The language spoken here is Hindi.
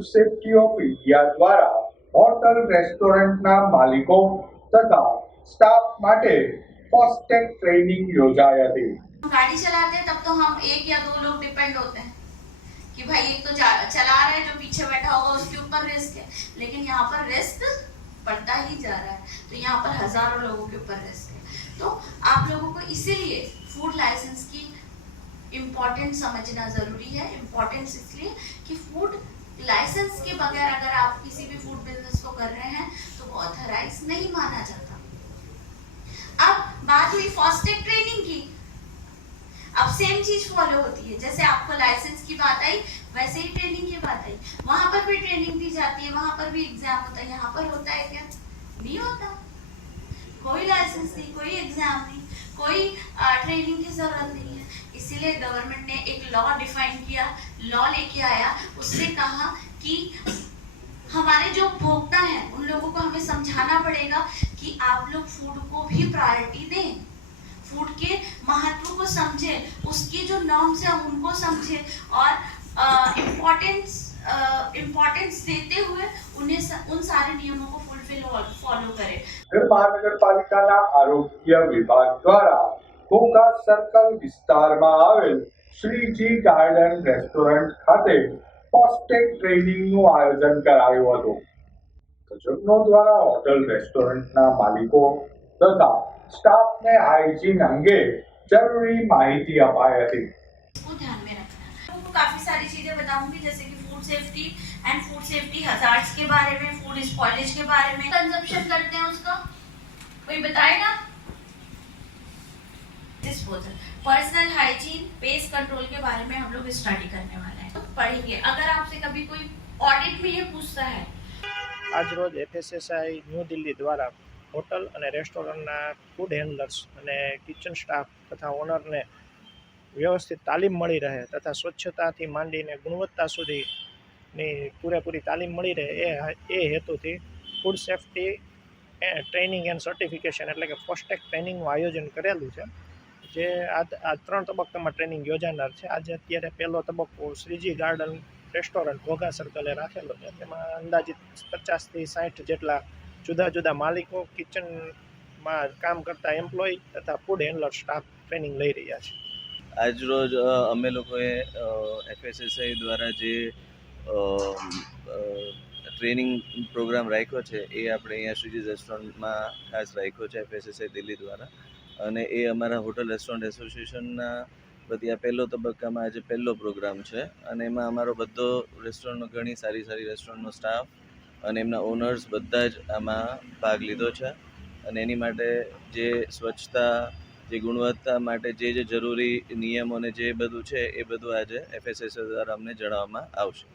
ફૂડ સેફ્ટી ઓફ ઇન્ડિયા દ્વારા હોટલ રેસ્ટોરન્ટના માલિકો તથા સ્ટાફ માટે ફોસ્ટેક ટ્રેનિંગ યોજાઈ હતી हम गाड़ी चलाते हैं तब तो हम एक या दो लोग डिपेंड होते हैं कि भाई एक तो जा- चला रहा है जो पीछे बैठा होगा उसके ऊपर रिस्क है लेकिन यहाँ पर रिस्क बढ़ता ही जा रहा है तो यहाँ पर हजारों लोगों के ऊपर रिस्क है तो आप लोगों को इसीलिए फूड लाइसेंस की इम्पोर्टेंस समझना जरूरी है इम्पोर्टेंस इसलिए कि फूड लाइसेंस के बगैर अगर आप किसी भी फ़ूड बिज़नेस को कर रहे हैं तो वो ऑथराइज नहीं माना जाता। अब बात हुई फास्टैग ट्रेनिंग की। अब सेम चीज़ फॉलो होती है। जैसे आपको लाइसेंस की बात आई, वैसे ही ट्रेनिंग की बात आई। वहाँ पर भी ट्रेनिंग दी जाती है, वहाँ पर भी एग्ज़ाम होता है। यहाँ पर होता है क्या? नहीं होता। कोई लाइसेंस नहीं, कोई एग्ज़ाम नहीं। कोई ट्रेनिंग की ज़रूरत नहीं है। इसीलिए गवर्नमेंट ने एक लॉ डिफाइन किया लॉ लेके आया। उससे कहा कि हमारे जो उपभोक्ता हैं, उन लोगों को हमें समझाना पड़ेगा कि आप लोग फ़ूड को भी प्रायोरिटी दें। फ़ूड के महत्व को समझे, उसकी जो नॉर्म्स है, उनको समझे और इम्पोर्टेंस इम्पोर्टेंस देते हुए उन्हें उन सारे नियमों को फुलफिल फॉलो करें મહાનગરપાલિકાના આરોગ્ય વિભાગ દ્વારા ઘોઘા સર્કલ વિસ્તારમાં આવેલ શ્રીજી ગાર્ડન રેસ્ટોરન્ટ ખાતે ફોસ્ટેક ટ્રેનિંગનું આયોજન કરાયું હતું તજજ્ઞો દ્વારા હોટલ રેસ્ટોરન્ટના માલિકો તથા સ્ટાફને હાઇજીન અંગે જરૂરી માહિતી અપાઈ હતી इसको ध्यान में रखना है आपको काफी सारी चीजें बताऊंगी जैसे कि food safety and food safety hazards के बारे में फूड स्पॉइलेज के बारे में कंजप्शन करते हैं उसका कोई बताएगा disposal personal hygiene pest control के बारे में हम लोग स्टडी करने वाले हैं तो पढ़ेंगे अगर आपसे कभी कोई ऑडिट में ये पूछता है આજરોજ એફએસએસઆઈ ન્યૂ દિલ્હી દ્વારા હોટલ અને રેસ્ટોરન્ટના ફૂડ હેન્ડલર્સ અને કિચન સ્ટાફ તથા ઓનરને વ્યવસ્થિત તાલીમ મળી રહે તથા સ્વચ્છતાથી માંડીને ગુણવત્તા સુધીની પૂરેપૂરી તાલીમ મળી રહે એ એ હેતુથી food safety training and certification એટલે કે ફોસ્ટેક ટ્રેનિંગનું આયોજન કરેલું છે. જે આ આ ત્રણ તબક્કામાં ટ્રેનિંગ યોજાનાર છે. આજે અત્યારે પહેલો તબક્કો શ્રીજી ગાર્ડન રેસ્ટોરન્ટ ઘોઘા સર્કલે રાખેલો છે. તેમાં અંદાજિત પચાસથી સાઠ જેટલા જુદા જુદા માલિકો કિચનમાં કામ કરતા એમ્પ્લોય તથા ફૂડ હેન્ડલર સ્ટાફ ટ્રેનિંગ લઈ રહ્યા છે. આજરોજ અમે લોકોએ એફએસએસઆઈ દ્વારા જે ટ્રેનિંગ પ્રોગ્રામ રાખ્યો છે એ આપણે અહીંયા સ્વીજી રેસ્ટોરન્ટમાં ખાસ રાખ્યો છે એફએસએસઆઈ દિલ્હી દ્વારા. અને એ અમારા હોટલ રેસ્ટોરન્ટ એસોસિએશનના બધી આ પહેલો તબક્કામાં આજે પહેલો પ્રોગ્રામ છે. અને એમાં અમારો બધો રેસ્ટોરન્ટનો ઘણી સારી સારી રેસ્ટોરન્ટનો સ્ટાફ અને એમના ઓનર્સ બધા જ આમાં ભાગ લીધો છે. અને એની માટે જે સ્વચ્છતા, જે ગુણવત્તા માટે જે જે જરૂરી નિયમો અને જે બધું છે એ બધું આજે એફએસએસ દ્વારા અમને જણાવવામાં આવશે.